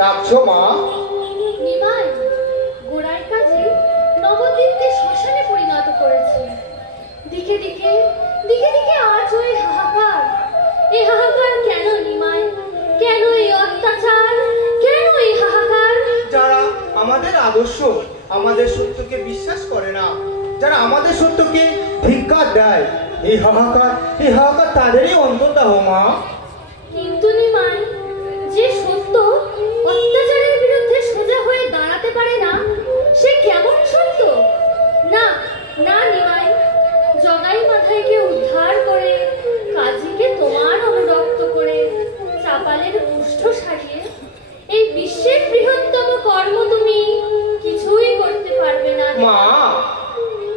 ডাকছো মা? নিমাই গোড়ার কাজে নবদ্বীপকে শ্মশানে পরিণত করেছে। দিকে দিকে দিকে দিকে আজ ওই হাহাকার। এই হাহাকার কেন নিমাই? কেন এই অত্যাচার? কেন এই হাহাকার? যারা আমাদের আদর্শ, আমাদের সত্যকে বিশ্বাস করে না, যারা আমাদের সত্যকে ধিক্কার দেয়, এই হাহাকার তাদেরই অন্তর্দাহ মা। কিন্তু নিমাই, যে সত্য অত্যাচারের বিরুদ্ধে সোজা হয়ে দাঁড়াতে পারে না, সে কেমন সত্য? না না নিমাই, জগাই মাথায়কে উদ্ধার করে, কাজীকে তোমার অনুরক্ত করে, চাপালের পুষ্ঠ সারিয়ে এই বিশ্বের বৃহত্তম কর্ম তুমি কিছুই করতে পারবে না মা।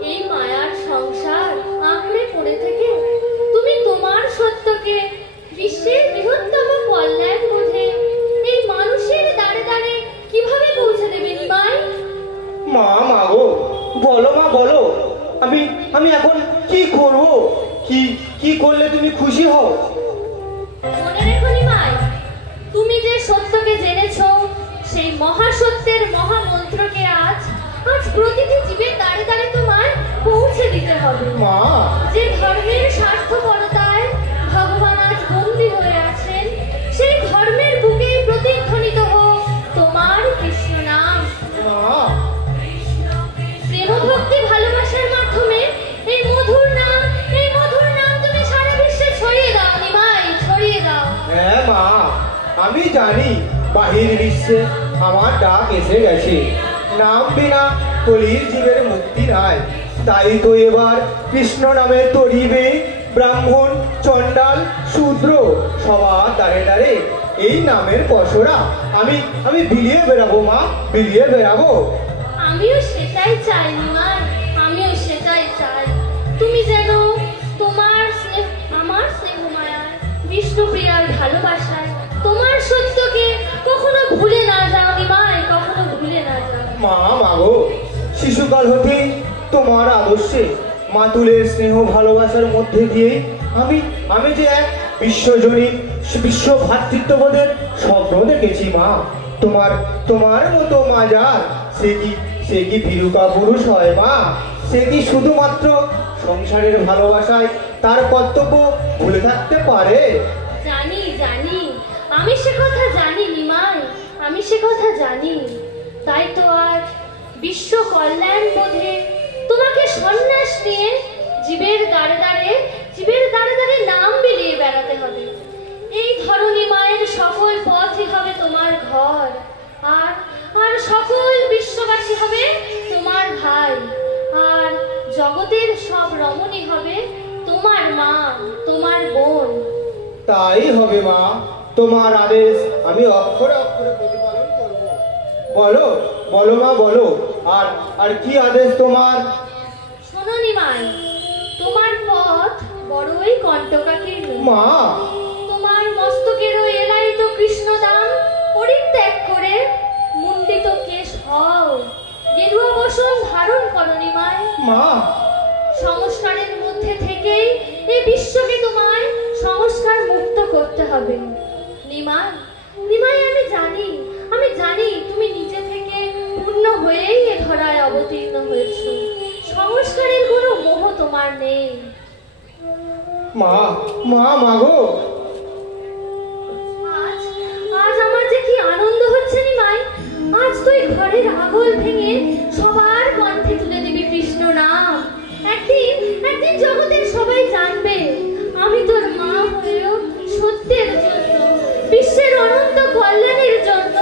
এই মায়ার সংসার আঁকড়ে পড়ে থেকে তুমি তোমার সত্যকে বিশ্বের বৃহত্তম কল্যাণ বোধে এই মানুষের দ্বারে দ্বারে কিভাবে পৌঁছে দেবে নিমাই? মা গো, বলো মা বলো, আমি এখন কি করব? কি করলে তুমি খুশি হও? মনে রেখো নিমাই, তুমি যে সত্যকে জেনেছো, সেই মহাসত্যের মহামন্ত্রকে আজ প্রতিটি জীবের দ্বারে দ্বারে তোমায় পৌঁছে দিতে হবে। মা, যে ধর্মের স্বার্থপরতায় ভগবান আজ বন্দী হয়ে আছেন, সেই ধর্মের বুকে প্রতিধ্বনিত হোক তোমার কৃষ্ণ নাম। মা, প্রেম ভক্তি ভালোবাসার মাধ্যমে এই মধুর নাম তুমি সারা বিশ্বে ছড়িয়ে দাও নিমাই, ছড়িয়ে দাও। হ্যাঁ মা, আমি জানি বাহির বিশ্বে আমার ডাক এসে গেছে। নাম বিনা কলির জীবের মুক্তি নাই। তাই তো এবার কৃষ্ণ নামে তরিবে ব্রাহ্মণ, চণ্ডাল, শূদ্র সবার দ্বারে দ্বারে এই নামের পসরা আমি বিলিয়ে বেরাবো মা, বিলিয়ে বেরাবো। আমিও সেটাই চাই নিমাই, আমিও সেটাই চাই। তুমি যেন তোমার আমার স্নেহ মায়ায়, বিষ্ণুপ্রিয়ার ভালোবাসায় তোমার সত্যকে কখনো ভুলে না যাও নিমাই, কখনো ভুলে না যাও। মা গো, শিশুকাল হতে তোমার আদর্শে মাতুলের স্নেহ ভালোবাসার মধ্যে দিয়ে আমি যে এক বিশ্বজনীন বিশ্ব ভ্রাতৃত্ববোধের স্বপ্ন দেখেছি মা। তোমার মতো মা যার, সে কি ভীরুকা পুরুষ হয় মা? সে কি শুধুমাত্র সংসারের ভালোবাসায় তার কর্তব্য ভুলে থাকতে পারে? জানি জানি, আমি সে কথা জানি নিমাই, আমি সে কথা জানি। তাই তো আজ বিশ্ব কল্যাণ বোধে তোমাকে সন্ন্যাস নিয়ে জীবের দ্বারে দ্বারে নাম বিলিয়ে বেড়াতে হবে। এই ধরণী মায়ের সকল পথই হবে তোমার ঘর, আর সকল বিশ্ববাসী হবে তোমার ভাই, আর জগতের সব রমণী হবে তোমার মা, তোমার বোন। তাই হবে মা, তোমার আদেশ আমি অক্ষরে অক্ষরে প্রতিপালন করব। বলো মা বলো, আর কি আদেশ তোমার? শোনো নিমাই, তোমার পথ বড়ই কণ্টকাকীর্ণ। মা, তোমার মস্তকের এলাইত কৃষ্ণদাম পরিত্যাগ করে মুন্ডিত কেশ হও, গেরুয়া বসন ধারণ করো নিমাই। মা, সংস্কারের মধ্যে থেকেই এই বিশ্বকে তোমায় সংস্কার মুক্ত করতে হবে নিমাই। আমি জানি তুমি নিজে থেকে পূর্ণ হয়েই এ ধরায় অবতীর্ণ হয়েছ। সংস্কারের কোনো মোহ তোমার নেই। মা গো, আজ আমার যে কি আনন্দ হচ্ছে নিমাই। আজ তুই ঘরের আগল ভেঙে সবার কণ্ঠে তুলে দিবি কৃষ্ণ নাম। একদিন জগতের সবাই জানবে আমি তোর মা হয়েও সত্যের জন্য, বিশ্বের অনন্ত কল্যাণের জন্য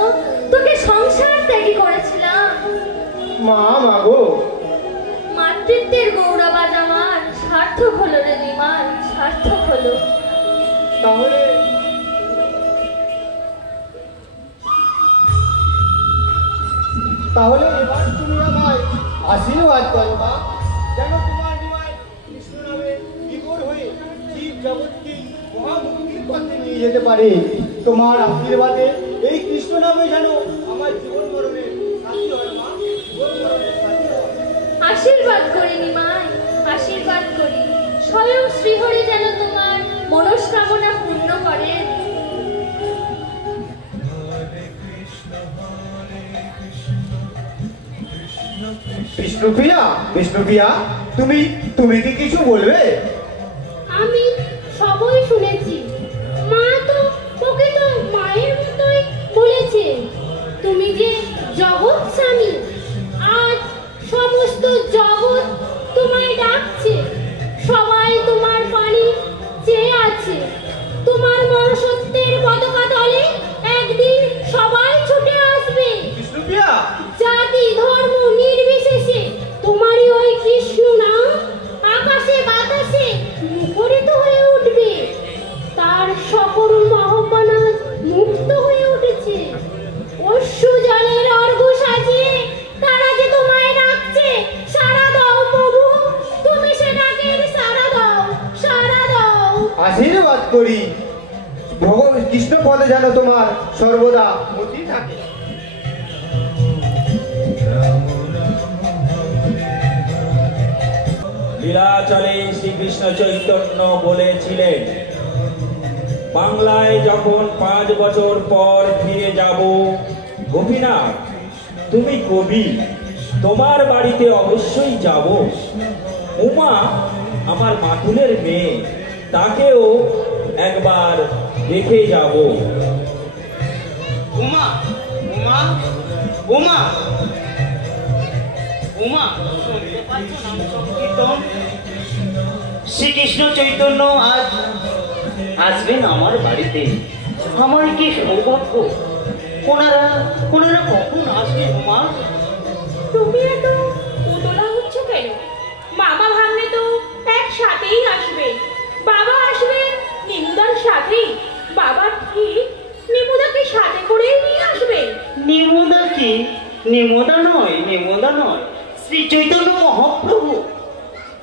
তোকে সংসার ত্যাগী করেছিলাম। মা গো, মাতৃত্বের গৌরব আজ আমার সার্থক হলো রে নিমাই, সার্থক হলো। তাহলে এবার তুমি আমায় আশীর্বাদ করো মা, যেন তোমার নিমাই কৃষ্ণ নামে বিভোর হয়ে জীব জগৎকে মহামুক্তির পথে নিয়ে যেতে পারে। তোমার আশীর্বাদে এই কৃষ্ণ নামে যেন আমার জীবন মরণের সাথী হয় মা, জীবন মরণের সাথী হয়। আশীর্বাদ করি নিমাই, আশীর্বাদ করি। স্বয়ং শ্রীহরি যেন তোমার মনস্কামনা পূর্ণ করেন। বিষ্ণুপ্রিয়া, বিষ্ণুপ্রিয়া, তুমি তুমি কি কিছু বলবে? আমি সবই শুনেছি। মা তো ওকে তো মায়ের মতোই বলেছে। তুমি যে জগৎ স্বামী, আজ সমস্ত জগৎ তোমায় ডাকছে, সবাই তোমার পানি চেয়ে আছে। তোমার মনুষ্যত্বের পতাকা তলে একদিন সবাই ছুটে আসবে। বিষ্ণুপ্রিয়া, জাতি ধর্ম নির্বিশেষে তোমারই ওই কৃষ্ণ নাম আকাশে বাতাসে মুখরিত হয়ে উঠবে। তার সকল আহ্বান মুক্ত হয়ে উঠেছে। অশ্রু জলের অর্ঘ সাজিয়ে তারা যে তোমায় ডাকছে, সাড়া দাও প্রভু, তুমি সে ডাকের সাড়া দাও, সাড়া দাও। আশীর্বাদ করি ভগবান কৃষ্ণ পদে যেন তোমার সর্বদা মতি থাকে। লীলাচলে শ্রীকৃষ্ণ চৈতন্য বলেছিলেন, বাংলায় যখন 5 বছর পর ফিরে যাব, গোপীনাথ তুমি কবি, তোমার বাড়িতে অবশ্যই যাব। উমা আমার মাতুলের মেয়ে, তাকেও একবার দেখে যাব। উমা, উমা, উমা, উমা, শুনতে পাচ্ছ নাম সংকীর্তন? শ্রীকৃষ্ণ চৈতন্য আজ আসবেন আমার বাড়িতে। আমার কি সৌভাগ্য! ওনারা ওনারা কখন আসবেন উমা? তুমি এত উতলা হচ্ছ কেন? মামা ভাগ্নে তো একসাথেই আসবে। বাবা আসবে নিমুদার সাথেই। বাবা ঠিক নিমুদাকে সাথে করেই নিয়ে আসবে। নিমুদা কি? নিমুদা নয়, নিমুদা নয়, শ্রী চৈতন্য মহাপ্রভু।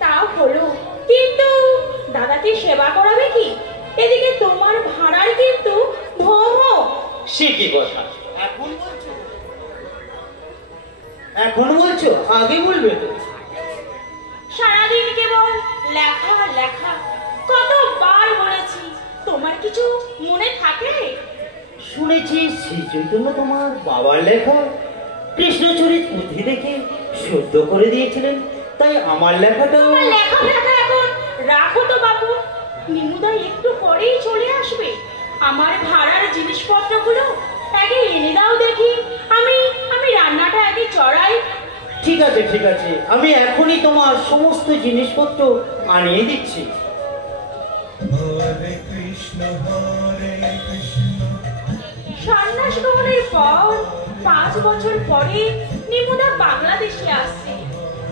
তা হলো, কিন্তু দাদাকে সেবা করাবে কি? এদিকে তোমার ভাড়ার কিন্তু ভোগ। সে কি কথা এখন বলছো? এখন বলছো, আগে বলবে তো। সারাদিন কেবল লেখা লেখা, কতবার বলেছি, তোমার কিছু মনে থাকে? শুনেছি শ্রী চৈতন্য তোমার বাবার লেখা কৃষ্ণচরিত পুঁথি দেখে শুদ্ধ করে দিয়েছিলেন, তাই আমার লেখাটাও। তোমার লেখা লেখা এখন রাখো তো বাবু। নিমুদা একটু পরেই চলে আসবে। আমার ভাড়ার জিনিসপত্রগুলো আগে এনে দাও দেখি। আমি আমি রান্নাটা আগে চড়াই। ঠিক আছে, ঠিক আছে, আমি এখনই তোমার সমস্ত জিনিসপত্র আনিয়ে দিচ্ছি। সন্ন্যাস গ্রহণের পর 5 বছর পরে নিমুদা বাংলাদেশে আসছে।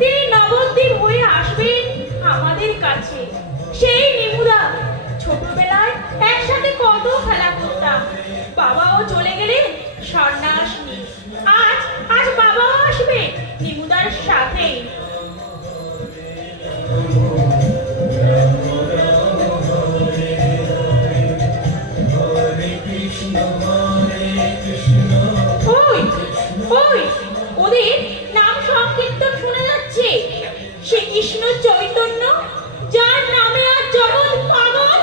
তিনি নবদ্বীপ হয়ে আসবেন আমাদের কাছে। সেই নিমুদা ছোটবেলায় একসাথে কত খেলা করতাম। বাবাও চলে গেলেন সন্ন্যাস নিয়ে। আজ আজ বাবাও আসবে নিমুদার সাথে। ওই ওই ওদের নাম সংকীর্তন শোনা যাচ্ছে। শ্রীকৃষ্ণ চৈতন্য, যার নামে আজ জগৎ পাগল,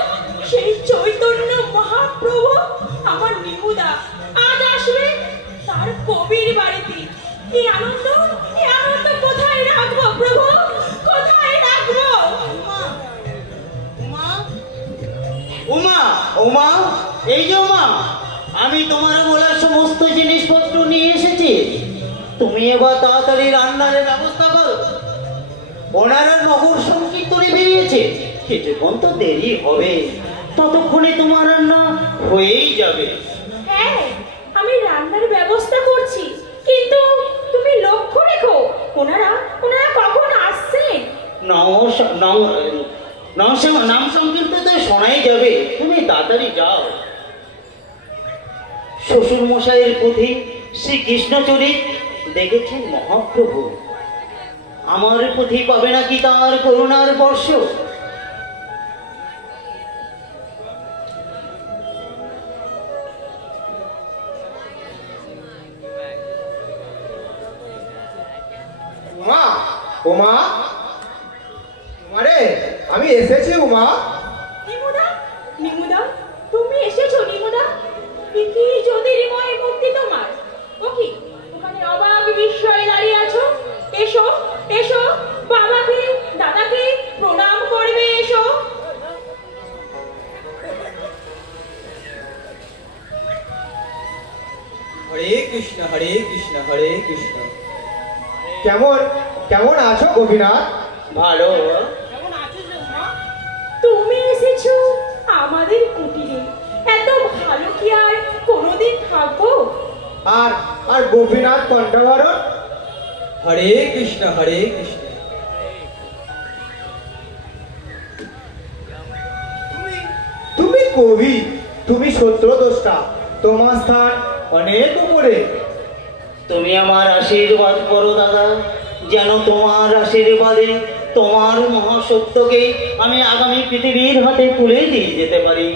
সেই চৈতন্য মহাপ্রভু আমার নিমুদা আজ আসবে তার কবির বাড়িতে। এই আনন্দ কোথায় রাখবো প্রভু, কোথায় রাখবো? উমা, উমা, উমা, এই যে উমা, আমি তোমার বলা সমস্ত জিনিসপত্র নিয়ে এসেছি। তুমি এবার তাড়াতাড়ি রান্নার ব্যবস্থা করো। ওনারা নগর সংকীর্তনে বেরিয়েছে, কিছুক্ষণ তো দেরি হবে, ততক্ষণে তোমার রান্না হয়েই যাবে। হ্যাঁ, আমি রান্নার ব্যবস্থা করছি, কিন্তু তুমি লক্ষ্য রেখো ওনারা কখন আসছেন। নাম সংকীর্তন তো শোনাই যাবে, তুমি তাড়াতাড়ি যাও। শ্বশুর মশাইয়ের পুঁথি শ্রীকৃষ্ণচরিত দেখেছেন মহাপ্রভু। আমার পুঁথি পাবে নাকি তার করুণার বর্ষ? উমা, উমা, আরে আমি এসেছি উমা। নিমুদা, নিমুদা, তুমি এসেছো নিমুদা? কি জ্যোতির্ময় মূর্তি তোমার! ও কি ওখানে অবাক বিস্ময়ে দাঁড়িয়ে আছো? এসো, হরে কৃষ্ণ হরে কৃষ্ণ। কেমন কেমন আছো গোপীনাথ? ভালো। তুমি এসেছো আমাদের কুটিরে, এত ভালো কি আর কোনোদিন থাকবো? আর আর গোপীনাথ কণ্ঠবরণ? হরে কৃষ্ণ হরে কৃষ্ণ। তুমি কবি, তুমি সত্যদ্রষ্টা, তোমার স্থান অনেক উপরে। তুমি আমার আশীর্বাদ করো দাদা, যেন তোমার আশীর্বাদে তোমার মহাসত্যকে আমি আগামী পৃথিবীর হাতে তুলে দিয়ে যেতে পারি।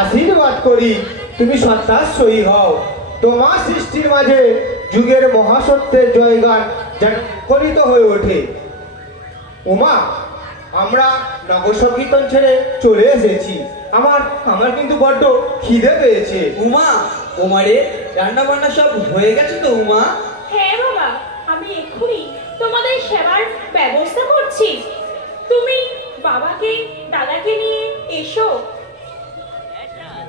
আশীর্বাদ করি তুমি সত্যাশ্রয়ী হও, তোমার সৃষ্টির মাঝে যুগের মহাসত্যের জয়গান যেন মুখরিত হয়ে ওঠে। উমা, আমরা নগর সংকীর্তন ছেড়ে চলে এসেছি। আমার আমার কিন্তু বড্ড খিদে পেয়েছে। উমা, উমারে রান্না বান্না সব হয়ে গেছে তো উমা? হ্যাঁ বাবা, আমি এক্ষুনি তোমাদের সেবার ব্যবস্থা করছি। তুমি বাবাকে দাদাকে নিয়ে এসো।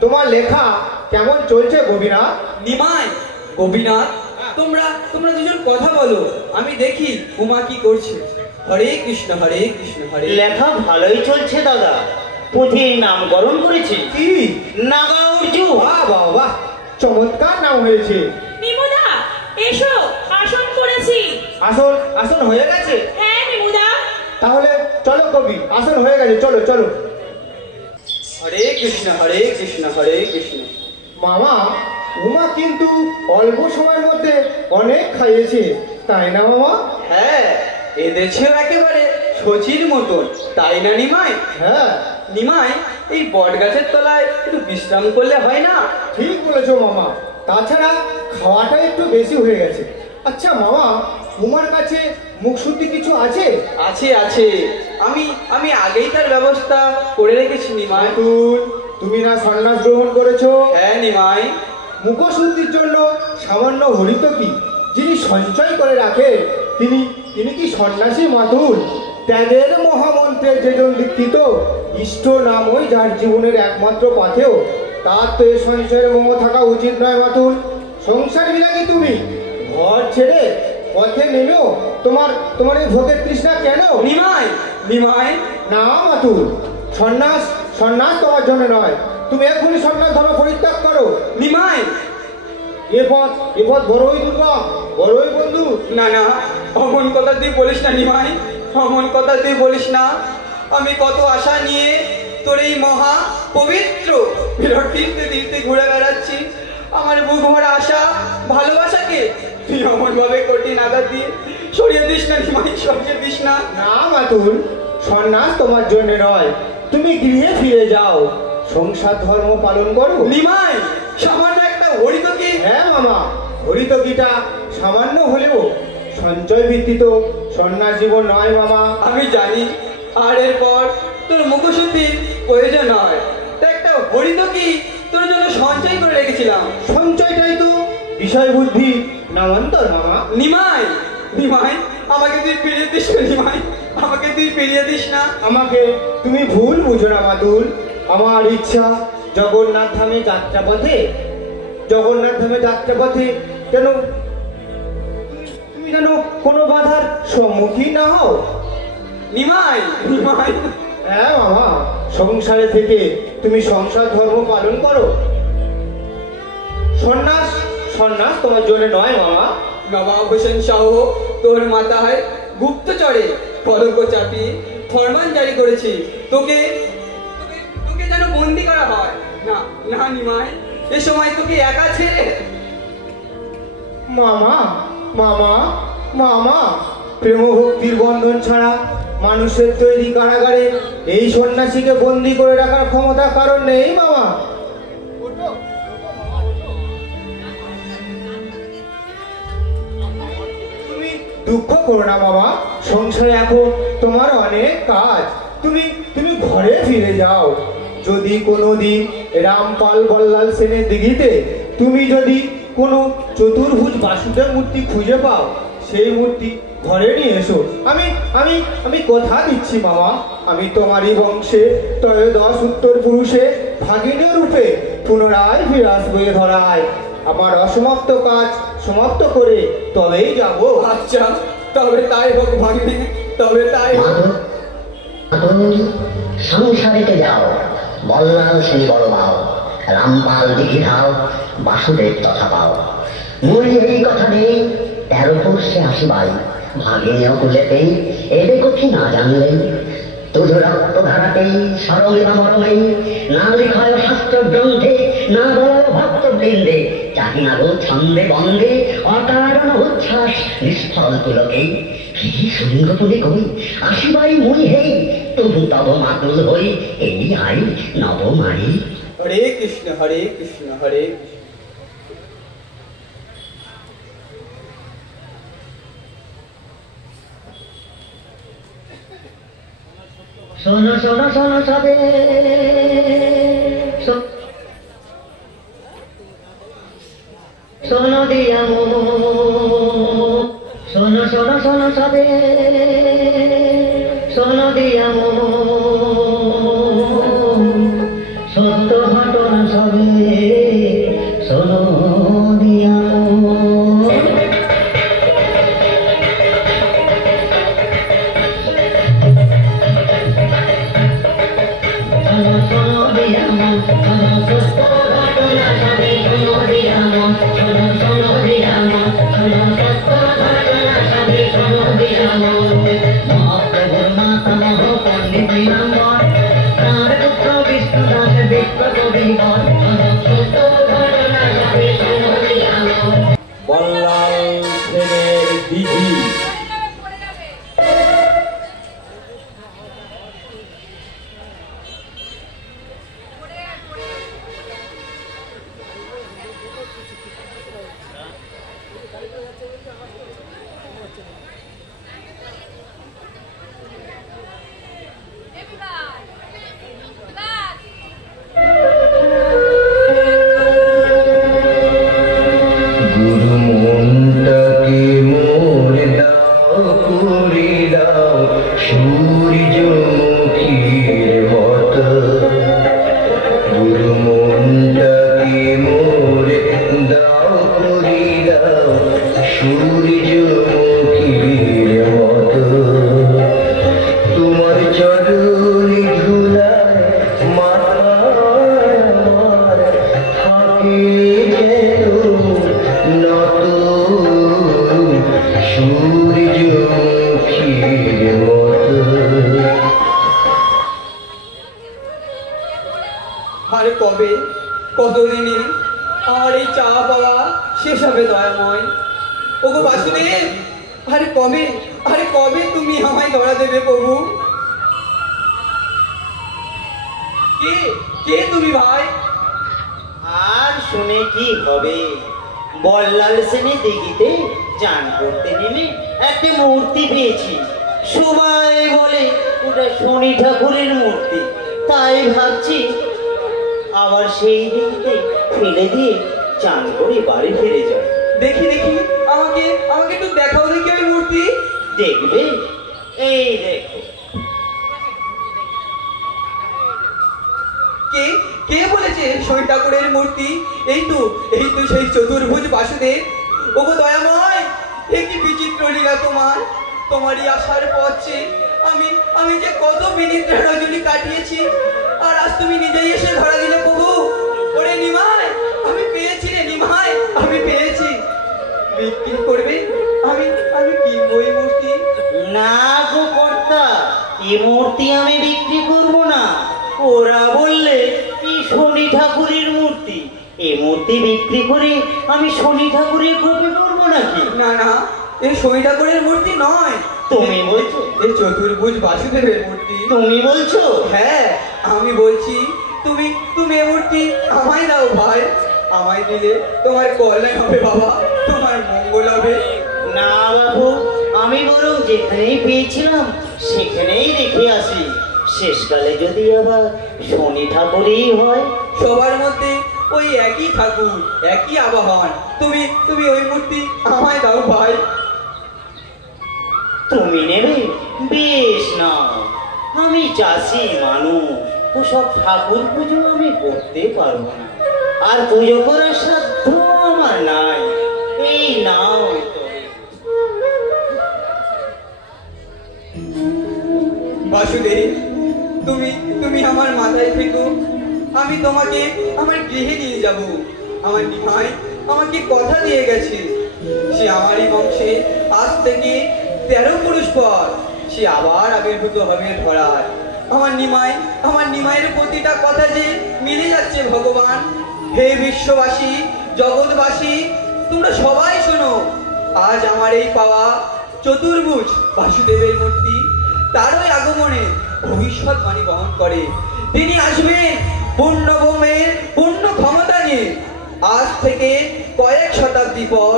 তোমার লেখা কেমন চলছে গোপীনাথ? নিমাই, গোপীনাথ, তোমরা তোমরা দুজন কথা বলো, আমি দেখি উমা কি করছে। হরে কৃষ্ণ হরে কৃষ্ণ হরে। লেখা ভালোই চলছে দাদা, পুঁথির নামকরণ করেছি কি? নাগা অর্জুন। বাহ বাহ বাহ, চমৎকার নাম হয়েছে। নিমুদা এসো, আসন করেছি। আসন আসন হয়ে গেছে? হ্যাঁ নিমুদা। তাহলে চলো কবি, আসন হয়ে গেছে, চলো চলো। হরে কৃষ্ণ হরে কৃষ্ণ হরে কৃষ্ণ। মামা, উমা কিন্তু অল্প সময়ের মধ্যে অনেক খাইয়েছে, তাই না মামা? হ্যাঁ, এদেশেও একেবারে শচীর মতন, তাই না নিমাই? হ্যাঁ, নিমাই, এই বট গাছের তলায় একটু বিশ্রাম করলে হয় না? ঠিক বলেছো মামা, তাছাড়া খাওয়াটা একটু বেশি হয়ে গেছে। আচ্ছা মামা, উমার কাছে মুখশুদ্ধি কিছু আছে? আছে আছে, আমি আমি আগেই তার ব্যবস্থা করে রেখেছি নিমাই। মাতুল, তুমি না সন্ন্যাস গ্রহণ করেছো? হ্যাঁ নিমাই। মুখশুদ্ধির জন্য সামান্য হরিতকি যিনি সঞ্চয় করে রাখে, তিনি তিনি কি সন্ন্যাসী মাতুল? ত্যাগের মহামন্ত্রে যেজন দীক্ষিত, ইষ্ট নামই যার জীবনের একমাত্র পাথেয়, তার তো এ সঞ্চয়ের মোহ থাকা উচিত নয় মাতুল। সংসার বিলাকি তুমি, ঘর ছেড়ে পথে নেমেও তোমার তোমার এই ভোগের তৃষ্ণা কেন? নিমাই, নিমাই, না মাতুল, সন্ন্যাস সন্ন্যাস তোমার জন্য নয়। তুমি এক্ষুনি সন্ন্যাস ধর্ম পরিত্যাগ করো। নিমাই। এ পথ বড়ই দুর্গম, বড়ই বন্ধু। না না, অমন কথা তুই বলিস না নিমাই, অমন কথা তুই বলিস না। আমি কত আশা নিয়ে তোর এই মহা পবিত্র বিরাট তীর্থে ঘুরে বেড়াচ্ছি। আমার বুক ভরা আশা ভালোবাসাকে তুই অমন ভাবে কঠিন আঘাত দিয়ে সরিয়ে দিস না নিমাই, সরিয়ে দিস না। না মাতুল, সন্ন্যাস তোমার জন্য নয়, তুমি গৃহে ফিরে যাও, সংসার ধর্ম পালন করো। নিমাই, সামান্য একটা হরিতকি। হ্যাঁ মামা, হরিতকিটা সামান্য হলেও সঞ্চয় ভিত্তিত সন্ন্যাস জীবন নয় মামা। আমি জানি, আর এরপর তোর মুখশুদ্ধির প্রয়োজন হয়, তা একটা হরিতকি তোর জন্য সঞ্চয় করে রেখেছিলাম। সঞ্চয়টাই তো বিষয় বুদ্ধি নামান্তর মামা। নিমাই, নিমাই, আমাকে তুই ফিরিয়ে দিস না নিমাই, আমাকে তুই ফিরিয়ে দিস না। আমাকে তুমি ভুল বুঝো না মাতুল। আমার ইচ্ছা জগন্নাথ ধামে যাত্রাপথে, জগন্নাথ ধামে যাত্রাপথে যেন তুমি যেন কোনো বাধার সম্মুখীন না হও। নিমাই, নিমাই। হ্যাঁ মামা, সংসারে থেকে তুমি সংসার ধর্ম পালন করো। সন্ন্যাস সন্ন্যাস তোমার জন্য নয় মামা। নবাব হোসেন শাহ তোর মাথায় গুপ্তচরে কলঙ্ক চাপিয়ে ফরমান জারি করেছি, তোকে তোকে তোকে যেন বন্দি করা হয় না। না নিমাই, এ সময় তোকে একা ছেড়ে। মামা মামা মামা, প্রেম ভক্তির বন্ধন ছাড়া মানুষের তৈরি কারাগারে এই সন্ন্যাসীকে বন্দি করে রাখার ক্ষমতা কারণ নেই মামা। তুমি দুঃখ করো না বাবা, সংসারে এখন তোমার অনেক কাজ, তুমি তুমি ঘরে ফিরে যাও। যদি কোনোদিন রামপাল বল্লাল সেনের দিঘিতে তুমি যদি কোনো চতুর্ভুজ বাসুদেব মূর্তি খুঁজে পাও, সেই মূর্তি ঘরে নিয়ে এসো। আমি আমি আমি কথা দিচ্ছি মামা, আমি তোমারই বংশে ত্রয়োদশ উত্তর পুরুষে ভাগিনী রূপে পুনরায় ফিরে আসবো এ ধরায়। আমার অসমাপ্ত কাজ সমাপ্ত করে তবেই যাব। আচ্ছা, তবে তাই হোক ভাগ্নে, তবে তাই হোক। সংসারেতে যাও, বল্লাল শ্রী বড় পাও, রামপাল দিঘি ধাও, বাসুদেব তথা পাও। মুড়ি এই কথা নেই, 13 বর্ষে আসিবাই, ভাগিনীয় কুলেতেই এবে কথি না জানলেন। তুজ রক্ত ধারাতেই সরলে বা মরমে, না লিখায় শাস্ত্র গ্রন্থে, না বল ভক্ত বৃন্দে, চাহি না গো ছন্দে বন্দে, অকারণ উচ্ছ্বাস নিষ্ফল পুলকে। কি শুনিব বলে কই, আসিবাই মুই হেই, তবু তব মাতুল হই, এই আই নবমাই। হরে কৃষ্ণ, হরে কৃষ্ণ, হরে কৃষ্ণ। শোনো শোনো শোনো সবে, শোনো দিয়া মন, শোনো শোনো শোনো সবে, শোনো দিয়া মন, সত্য ঘটনা সবে, শোনো দিয়া মন। বল্লাল সেনের দিঘি। গুরু মনটাকে মোর দাও করে দাও, সূর্যমুখীর মত। গুরু মনটাকে মোর দাও করে দাও, সূর্যমুখীর মত। তোমার চরণে ধুলায় মাথায় আমার থাকে যেন নত, সূর্যমুখীর মত। আর কবে, কতদিনে আমার এই চা পাওয়া শেষ হবে দয়াময়? ওগো বাসুদেব, আরে কবে, আরে কবে তুমি আমায় ধরা দেবে প্রভু? কে কে তুমি ভাই? আর শুনে কি হবে, বল্লাল সেনের দিঘিতে চান করতে নেমে একটা মূর্তি পেয়েছি। সবাই বলে ওটা শনি ঠাকুরের মূর্তি, তাই ভাবছি আবার সেই দিঘিতে ফেলে দিয়ে চান করে বাড়ি ফিরে যায়। দেখি দেখি, আমাকে আমাকে একটু দেখাও দেখি ওই মূর্তি। দেখবে, এই দেখো। কে কে বলেছে শনি ঠাকুরের মূর্তি? এই তো সেই চতুর্ভুজ বাসুদেব। ওগো দয়াময়, এ কি বিচিত্র লীলা তোমার! তোমারই আসার পথে আমি আমি যে কত বিনিদ্রা রজনী কাটিয়েছি, আর আজ তুমি নিজেই এসে ধরা দিলে প্রভু। ওরে নিমাই, আমি পেয়েছি রে নিমাই, আমি পেয়েছি। বিক্রি করবে? আমি আমি কিনবো এই মূর্তি। না গো কর্তা, এই মূর্তি আমি বিক্রি করব না। ওরা বললে এই শনি ঠাকুরের মূর্তি, এই মূর্তি বিক্রি করে আমি শনি ঠাকুরের কোপে পড়বো নাকি? না না, এই শনি ঠাকুরের মূর্তি নয়। তুমি বলছো? এই চতুর্ভুজ বাসুদেবের মূর্তি। তুমি বলছো? হ্যাঁ, আমি বলছি। তুমি তুমি এই মূর্তি আমায় দাও ভাই। আমায় দিলে তোমার কল্যাণ হবে বাবা, তোমার মঙ্গল হবে। না বাবু, আমি বরং যেখানেই পেয়েছিলাম সেখানেই রেখে আসি। শেষকালে যদি আবার শনি ঠাকুরই হয়। সবার মধ্যে ওই একই ঠাকুর, একই আবাহন। তুমি তুমি ওই মূর্তি আমায় দাও ভাই। তুমি নেবে? বেশ না, আমি চাষি মানুষ, ওসব ঠাকুর পুজো আমি করতে পারবো না, আর পুজো করার সাধ্য আমার নাই। এই নাও। বাসুদেব, তুমি তুমি আমার মাথায় থেকো, আমি তোমাকে আমার গৃহে নিয়ে যাব। আমার নিমাই আমাকে কথা দিয়ে গেছে, সে আমারই বংশে আজ থেকে 13 পুরুষ পর সে আবার আবির্ভূত হবে ধরায়। আমার নিমাইয়ের প্রতিটা কথা যে মিলে যাচ্ছে ভগবান। হে বিশ্ববাসী, জগৎবাসী, তোমরা সবাই শোনো, আজ আমার এই পাওয়া চতুর্ভুজ বাসুদেবের মূর্তি তারই আগমনে ভবিষ্যৎবাণী বহন করে। তিনি আসবেন পূর্ণ বোমের পূর্ণ ক্ষমতা নিয়ে। আজ থেকে কয়েক শতাব্দী পর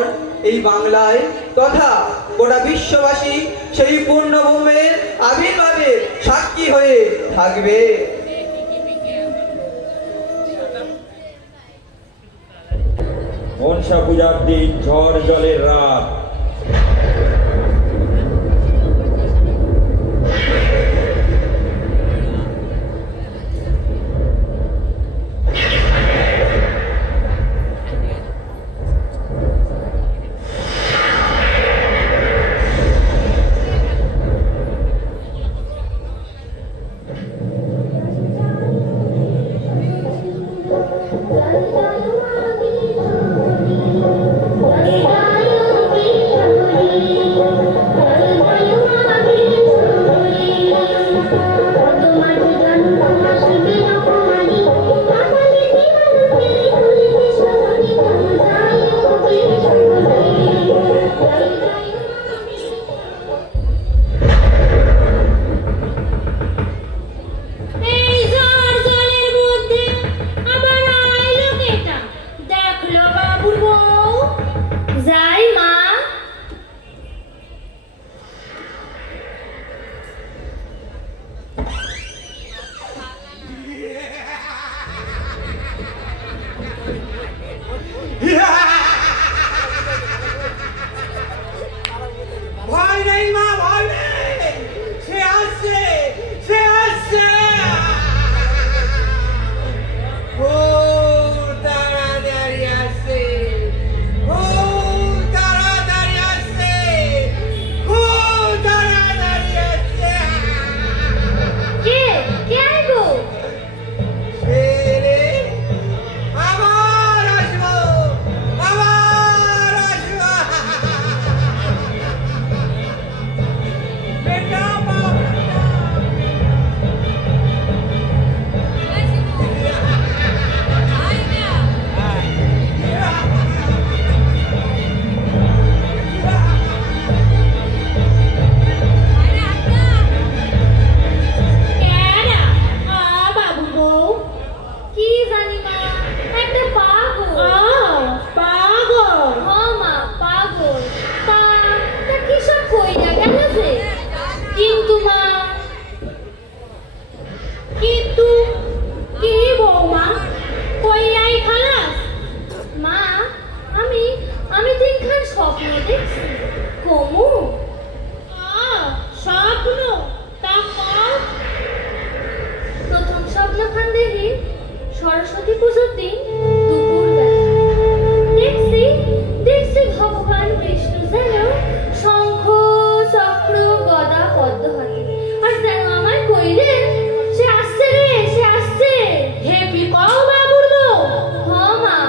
এই বাংলায় তথা গোটা বিশ্ববাসী সেই পূর্ণ বোমের আবির্ভাবের সাক্ষী হয়ে থাকবে। মনসা পূজার দিন, ঝড় জলের রাত। ভয় নেই মা, ভয় নেই, সে আসছে, সে আসছে। ও তাড়াতাড়ি আসছে, ও তাড়াতাড়ি আসছে, ও তাড়াতাড়ি আসছে। কে কে আইবো? রে আবার আসবো, আবার আসবো। বেটা মা, কেডা? বাবু বউ, কি জানি মা, একটা পাগল। পাগল? হ মা, পাগল। তা তা কিসব কইরা গেল যে? কিন্তু মা, কিন্তু কি বৌমা, কইয়াই খালাস? মা, আমি তিনখান স্বপ্ন দেখছি। কমু? স্বপ্ন? তা কও। প্রথম স্বপ্নখান দেখি সরস্বতী পুজোর দিন দুপুরবেলা। দেখছি ভগবান বিষ্ণু যেন শঙ্খ চক্র গদা পদ্ম হাতে, আর যেন আমায় কইলেন সে আসছে রে, সে আসছে। হে কি কও বাবুর বউ? হ মা,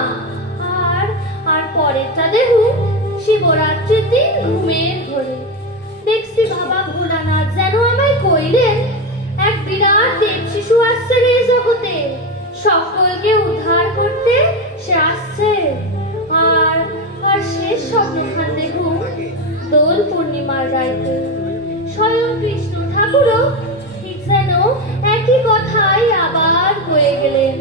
আর পরেরটা দেখু শিবরাত্রির দিন ঘুমের ঘরে দেখছি বাবা ভোলানাথ যেন আমায় কইলেন এক বিরাট দেব শিশু আসছে রে জগতে, সকলকে উদ্ধার করতে সে আসছে। আর শেষ স্বপ্নখান দেখু দোল পূর্ণিমার রাইতে স্বয়ং কৃষ্ণ ঠাকুরও ঠিক যেন একই কথাই আবার কয়ে গেলেন।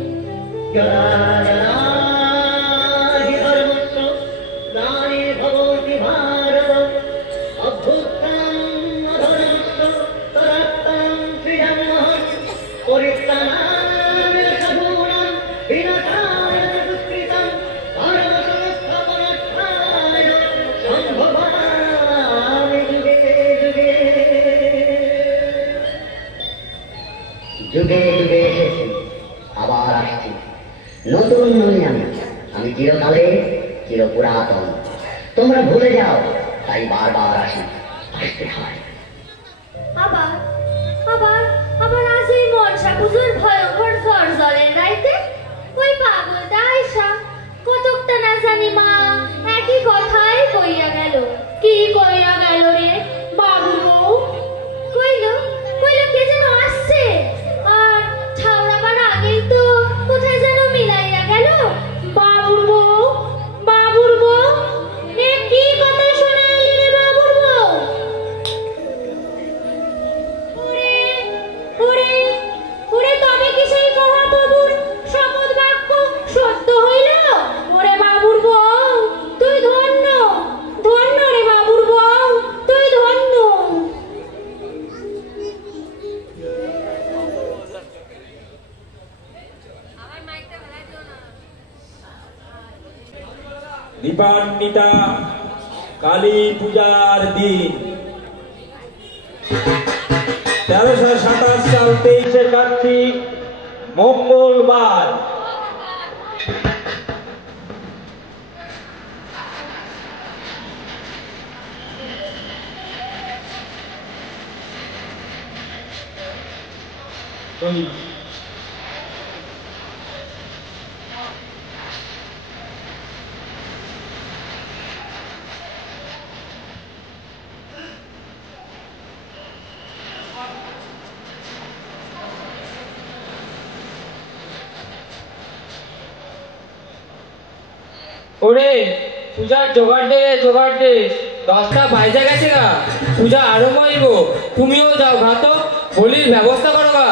যুগে যুগে এসেছি, আবার আসছি, নতুন নই আমি চিরকালে চিরপুরাতন। তোমরা ভুলে যাও, তাই বারবার আসতে হয়। আবার আবার আবার আজ এই মনসা পুজোর ভয়ঙ্কর ঝড় জলের রাইতে ওই পাগলটা আয়সা কতকটা না জানি মা একই কথাই কইয়া গেল। কি কইয়া গেল রে বাবু? কইল কইল কে যেন আসছে, আর ঠাউরাবার আগেই তো কোথায় যেন মিলাইয়া গেল। বাবুর বউ, বাবুর বউ, এ কি কথা শোনাইলি রে বাবুর বউ? ওরে ওরে ওরে, তবে কি সেই মহাপ্রভুর শপথ বাক্য সত্য হইল? ওরে বাবুর বউ, তুই ধন্য, ধন্য রে বাবুর বউ, তুই ধন্য। দীপান্বিতা কালী পূজার দিন 1327 সাল 23শে কার্তিক মঙ্গলবার। ওরে পূজার জোগাড় দে, জোগাড় দে, 10টা বাজে গেছে গা, পূজা আরম্ভ হইব। তুমিও যাও ভাত বলির ব্যবস্থা করো গা।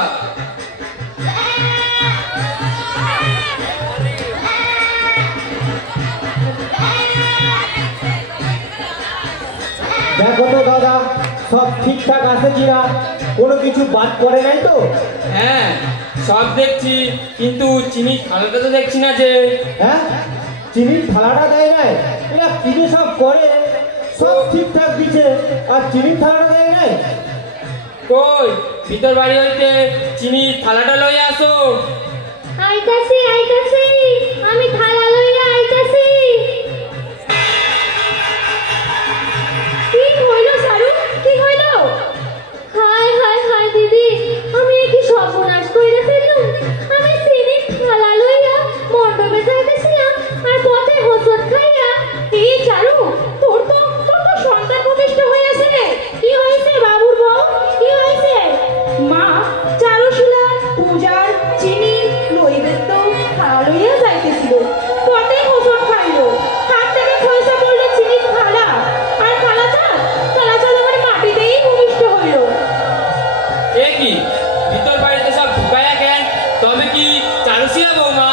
দেখো তো দাদা, সব ঠিকঠাক আছে কিনা, কোনো কিছু বাদ পড়ে নাই তো? হ্যাঁ সব দেখছি, কিন্তু চিনি থালাটা তো দেখছি না যে। হ্যাঁ, চিনির থালাটা দেয় নাই? এরা কি যে সব করে, সব ঠিকঠাক দিচ্ছে আর চিনির থালাটা দেয় নাই। কই ভিতর বাড়ি হইতে চিনি থালাটা লইয়া আসো। আইতাছি আইতাছি, আমি থালা লইয়া আইতাছি। কি হইল সারু, কি হইল? হায় হায় হায় দিদি, আমি কি সর্বনাশ কইরা ফেললুম। আমি চিনির থালা লইয়া মণ্ডপে যাইতেছিলাম, আর পথে হোঁচট খাইয়া। এই চারু, তোর তো সন্তান প্রতিষ্ঠা হইয়াছে। কি হয়েছে বাবুর বউ, কি হয়েছে? মা চারুশীলা পূজার চিনি নৈবেদ্য থালা লইয়া যাইতেছিল, পথে হোঁচট খাইল, হাত থেকে খসে পড়ল চিনির থালা, আর কালাচাঁদ আমার মাটিতেই ভূমিষ্ঠ হইল। এ কি ভিতর বাড়িতে সব ঢুকাইয়া কেন? তবে কি চারুশিয়া বৌমা?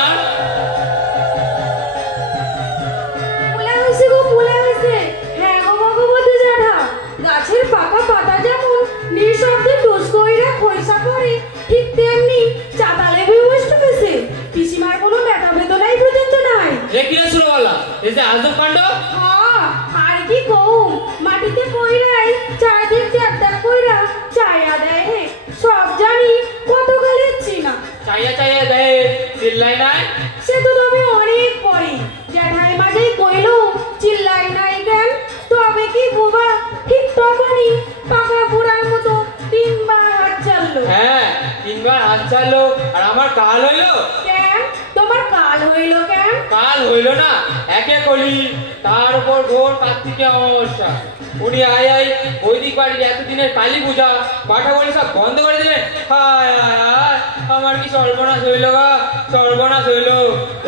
পোলা হয়েছে গো, পোলা হয়েছে। হ্যাঁ গো ভগবতী জ্যাঠা, গাছের পাকা পাতা যেমন নিঃশব্দে টুস কইরা খইসা পড়ে, ঠিক তেমনি চাতালে ভূমিষ্ঠ হয়েছে। পিসিমার কোনো ব্যথা বেদনাই পর্যন্ত নাই। এ কি রে সুরবালা, এই যে আজব কাণ্ড। হ্যাঁ, আর কি কম, মাটিতে পইরাই চারদিক চারদার কইরা চাইয়া দেয়। হে সব জানি, কত গালিচ্ছি না। চাইয়া চাইয়া দেয়, চিল্লাই নাই। সে তো তবে অনেক পরে জ্যাঠাই মাঝেই কইল চিল্লাই নাই কেন। তবে কি বোবা, ঠিক তখনই পাকা বুড়ার মতো 3বার হাত চাললো। হ্যাঁ 3বার হাত চাললো, আর আমার কাল হইল। কেন তোমার কাল হইল কেন? কাল হইল না, একে কলি, তার উপর ঘোর কার্তিকে অমাবস্যা। উনি আয় আয় বৈদিক বাড়ির এতদিনের কালী পূজা পাঠা বলে সব বন্ধ করে দিলেন। হায় হায় হায়, আমার কি সর্বনাশ হইল গা, সর্বনাশ হইল।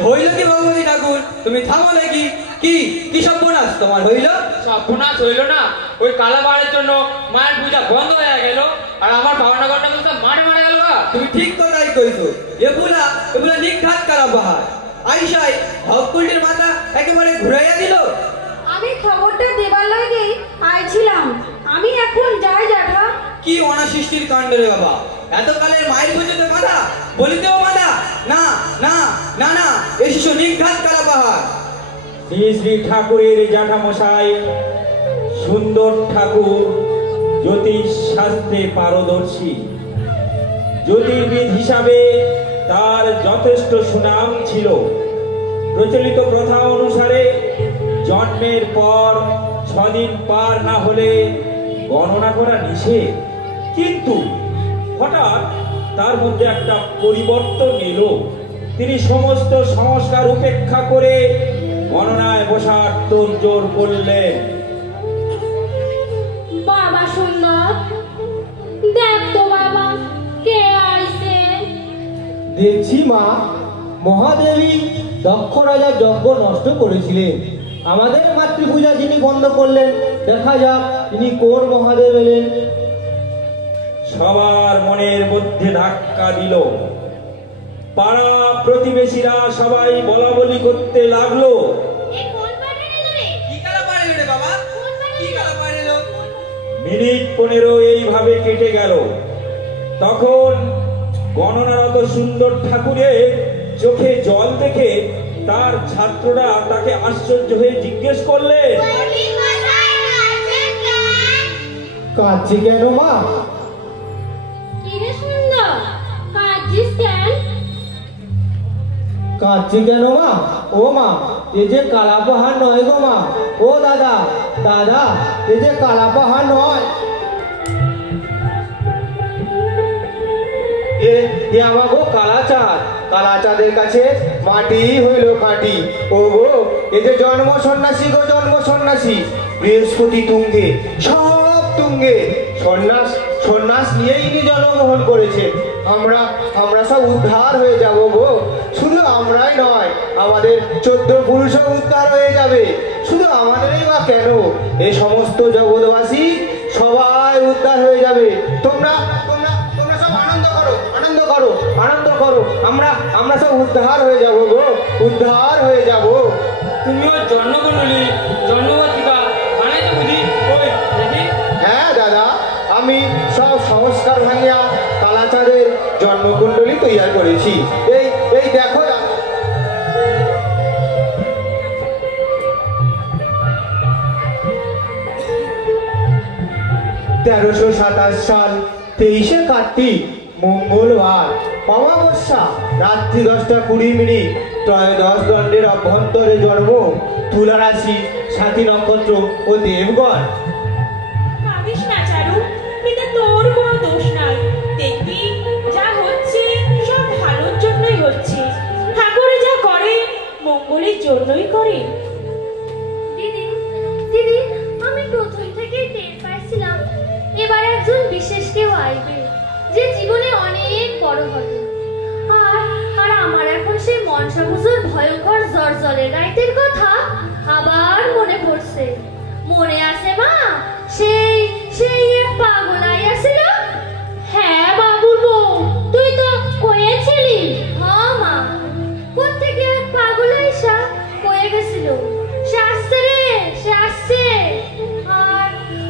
হইল কি ভগবতী ঠাকুর, তুমি থামো নাকি? কি কি সর্বনাশ তোমার হইল? সর্বনাশ হইল না, ওই কালাবারের জন্য মায়ের পূজা বন্ধ হয়ে গেল, আর আমার ভাবনা ঘটনা সব মারে মারা গেল গা। তুমি ঠিক কথাই কইছো, এগুলা নিঘাত কারা পাহাড় আইসাই ভক্তুলটির মাথা একেবারে ঘুরাইয়া দিল। আমি খবরটা দেবার লাগেই আইছিলাম। আমি এখন যাই জ্যাঠা। কি অনাসৃষ্টির কাণ্ড রে বাবা, এতকালের মায়ের পুজোতে বাধা, বলিতেও বাধা। না না না না, এ শিশু নিঘাত কারা পাহাড়। শ্রী শ্রী ঠাকুরের জ্যাঠামশাই সুন্দর ঠাকুর জ্যোতিষ শাস্ত্রে পারদর্শী। জ্যোতির্বিদ হিসাবে তার যথেষ্ট সুনাম ছিল। প্রচলিত প্রথা অনুসারে জন্মের পর 6 দিন পার না হলে গণনা করা নিষেধ। কিন্তু হঠাৎ তার মধ্যে একটা পরিবর্তন এলো। তিনি সমস্ত সংস্কার উপেক্ষা করে গণনায় বসার তোড়জোড় করলেন। বাবা সুন্দর, দেখ তো বাবা কে আইছে। দেখছি মা, মহাদেবী দক্ষ রাজার যজ্ঞ নষ্ট করেছিলেন। আমাদের মাতৃপূজা যিনি বন্ধ করলেন, দেখা যাক তিনি কোন মহাদেব এলেন। সবার মনের মধ্যে ধাক্কা দিল। পাড়া প্রতিবেশীরা সবাই বলা বলি করতে লাগলো, মিনিট 15 এইভাবে কেটে গেল। তখন গণনারত সুন্দর ঠাকুরের চোখে জল দেখে তার ছাত্ররা তাকে আশ্চর্য হয়ে জিজ্ঞেস করলেন, কাঁদছে কেন মা? কিরে সুন্দর, কাঁদছিস কেন? কাঁদছে কেন মা? ও মা, এ যে কালা পাহাড় নয় গো মা। ও দাদা, দাদা, এ যে কালা পাহাড় নয়, এ আমার গো কালাচাঁদ। কালাচাঁদের কাছে মাটি হইল কাটি। ও গো, এ যে জন্ম সন্ন্যাসী গো, জন্ম সন্ন্যাসী। বৃহস্পতি তুঙ্গে, সব তুঙ্গে। সন্ন্যাস সন্ন্যাস নিয়েই ইনি জন্মগ্রহণ করেছেন। আমরা সব উদ্ধার হয়ে যাব গো। শুধু আমরাই নয়, আমাদের 14 পুরুষও উদ্ধার হয়ে যাবে। শুধু আমাদেরই বা কেন, এই সমস্ত জগৎবাসী সবাই উদ্ধার হয়ে যাবে। তোমরা তোমরা তোমরা সব আনন্দ করো, আনন্দ করো, আনন্দ করো। আমরা সব উদ্ধার হয়ে যাব গো, উদ্ধার হয়ে যাব। তুমিও জন্মকুণ্ডলী জন্মপত্রিকা বানাইছো বুঝি? ওই দেখি। হ্যাঁ দাদা, আমি সব সংস্কার ভাঙিয়া কালাচাঁদের জন্মকুণ্ডলী তৈরি করেছি। এই দেখো। 1327 সাল 23শে কার্তিক, মঙ্গলবার, অমাবস্যা, রাত্রি 10:20, ত্রয়োদশ দণ্ডের অভ্যন্তরে জন্ম, তুলা রাশি, সাথী নক্ষত্র ও দেবগণ। কাঁদিস না চারু, এতে তোর কোনো দোষ নাই। দেখবি যা হচ্ছে সব ভালোর জন্যই হচ্ছে। ঠাকুর যা করে মঙ্গলের জন্যই করে। দিদি, দিদি, আমি প্রথম থেকেই টের পাইছিলাম এবার একজন বিশেষ কেউ আইবে, যে জীবনে অনেক বড় হবে। আর আমার এখন সেই মনসা পুজোর ভয়ঙ্কর জলের রাইতের কথা আবার মনে পড়ছে। মনে আছে মা, সেই সেই এক পাগল আইয়াছিল? হ্যাঁ বাবুর বউ, তুই তো কয়েছিলি। হ্যাঁ মা, কোত্থেকে এক পাগল আইসা কয়ে গেছিল সে আসছে রে, সে আসছে।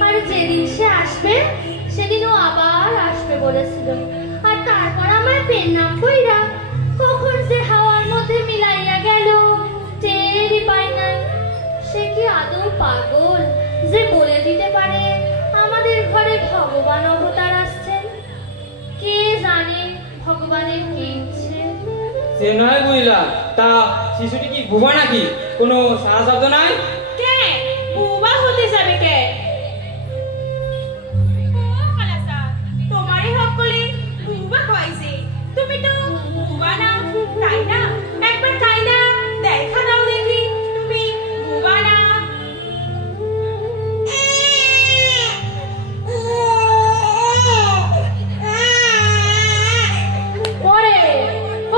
আর যেদিন সে আসবে সেদিনও আবার আসবে বলেছিল। আর তারপর আমার পেন নাম কইরা কখন সে হাওয়ার মধ্যে মিলাইয়া গেল টেরই পাই নাই। সে কি আদৌ পাগল যে বলে দিতে পারে আমাদের ঘরে ভগবান অবতার আসছেন? কে জানে ভগবানের কি ইচ্ছে। সে নয় বুঝলাম, তা শিশুটি কি বুবা নাকি? কোনো সারা শব্দ নাই? কে বুবা হতে যাবে? কে তোমারই সকলে বুবা কইছে। তুমি তো বুবা না, তাই না? একবার তাই না দেখা দাও দেখি তুমি বুবা না। ওরে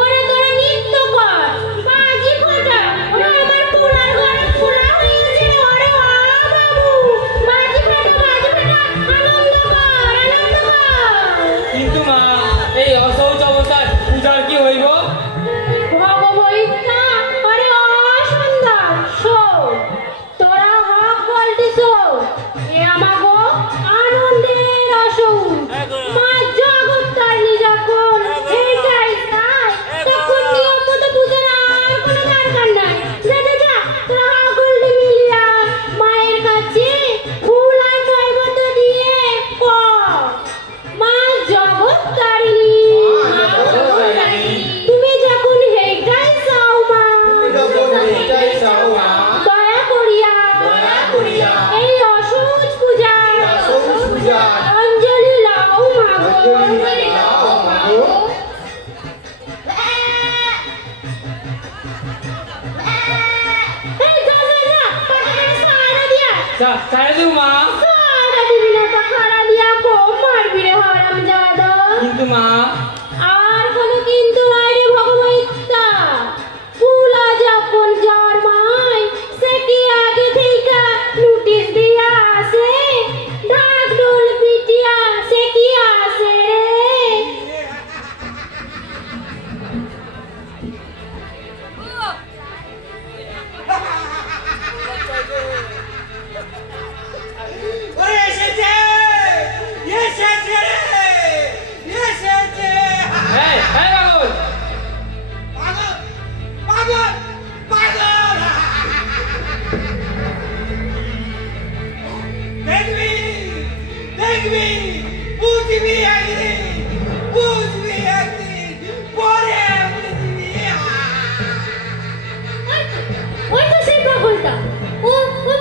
ওরে, তোরা নৃত্য কর, বাজি ফাটা, ওরা আমার পোড়ার ঘরে পোড়া হয়ে মা সারা দিবি না তো খাড়া দিয়া কম মারবি রে হারামজাদা। কিন্তু মা আর কোনো কিন্তু নাই রে ভগবইত্তা। ফুলা যখন যার মাই সে কি আগে থেকে নোটিশ দিয়া আসে, ঢাক ঢোল পিটিয়া সে কি আসে রে। এই পাগল ওই তো সেই পাগলটা। ও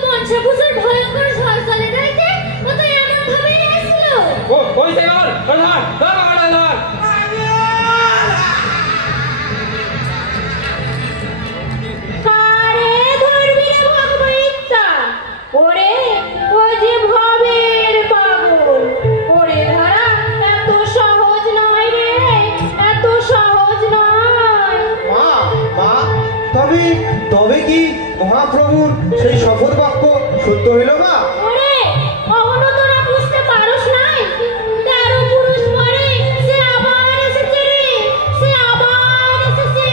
মনসা পূজার ভয়ঙ্কর ঝড় চলে যাইতে ও তো এমন ভাবেই আসছিল। ওই সে পাগল ধর ধর। কারে ধরবি রে ভগবইত্তা? ওরে ও যে ভবের পাগল। ওরে ধরা এত সহজ নয় রে, এত সহজ নয়। মা মা তবে তবে কি মহাপ্রভুর সেই শপথ বাক্য সত্য হইল মা? ওরে অহনো তোরা বুঝতে পারোস নাই? 13 পুরুষ পরে সে আবার এসেছে রে, সে আবার এসেছে।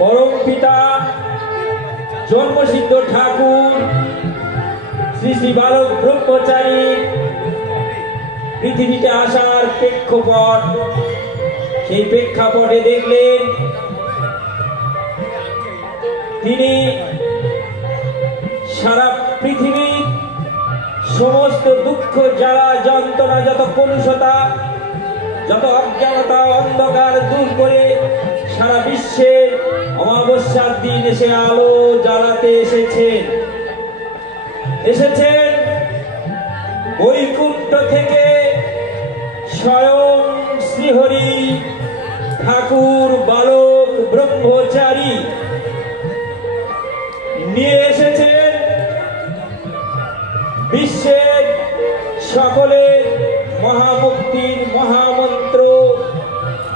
পরম পিতা জন্মসিদ্ধ ঠাকুর শ্রী শ্রী বালক ব্রহ্মচারী পৃথিবীতে আসার প্রেক্ষাপট, সেই প্রেক্ষাপটে দেখলেন তিনি সারা পৃথিবীর সমস্ত দুঃখ জ্বালা যন্ত্রণা, যত কলুষতা, যত অজ্ঞানতা অন্ধকার দূর করে সারা বিশ্বের অমাবস্যার দিন এসে আলো জ্বালাতে এসেছেন বৈকুণ্ঠ থেকে স্বয়ং শ্রীহরি ঠাকুর বালক ব্রহ্মচারী নিয়ে এসেছেন বিশ্বের সকলের মহামুক্তির মহামন্ত্র,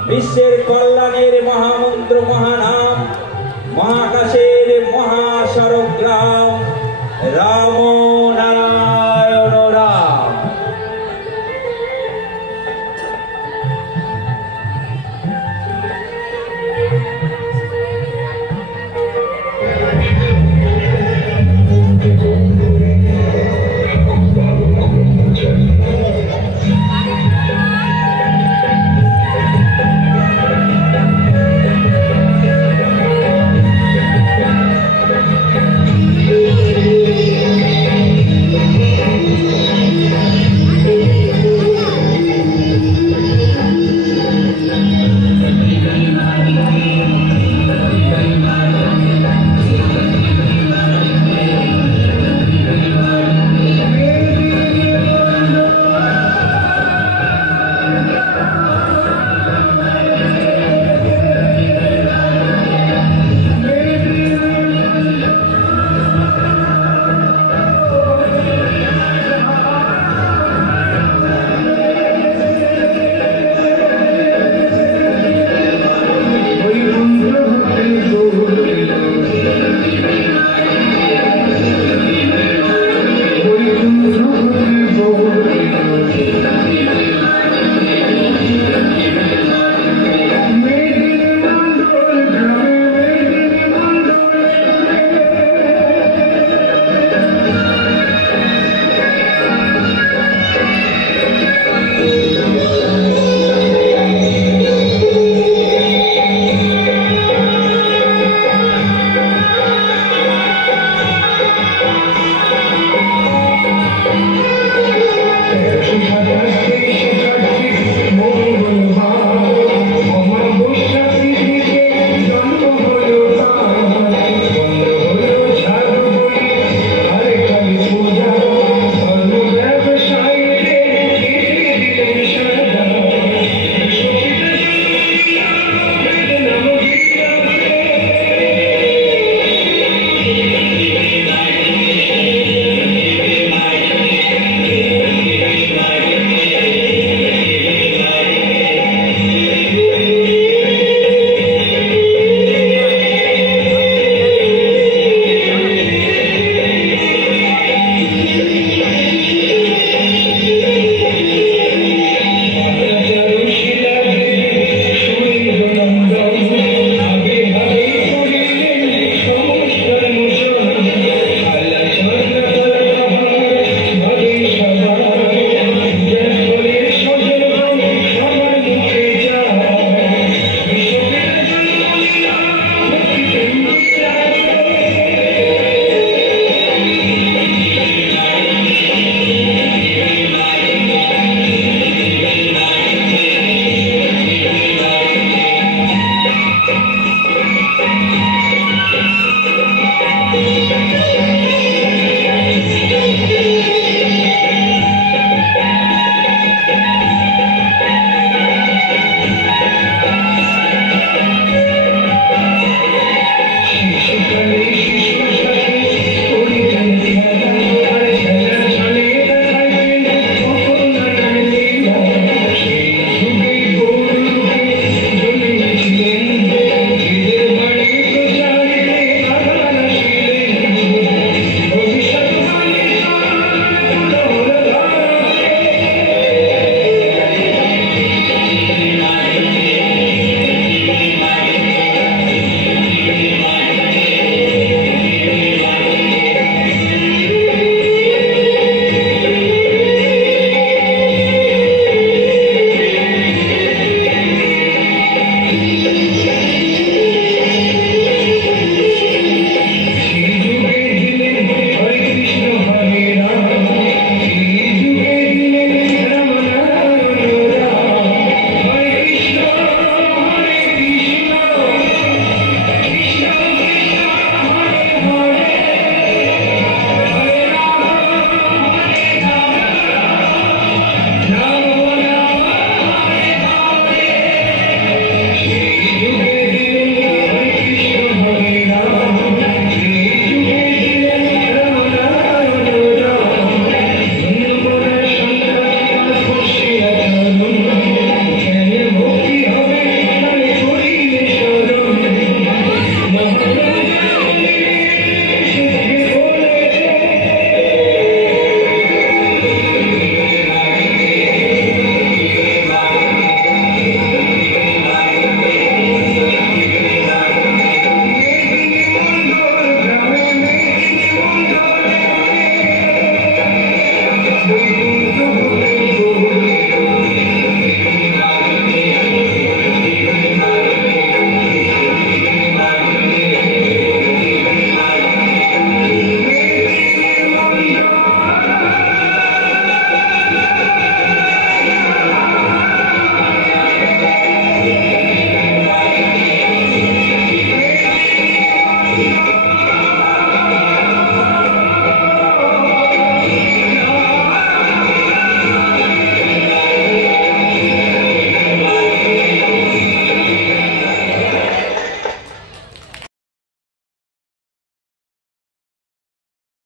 বিশ্বের কল্যাণের মহামন্ত্র মহানাম মহা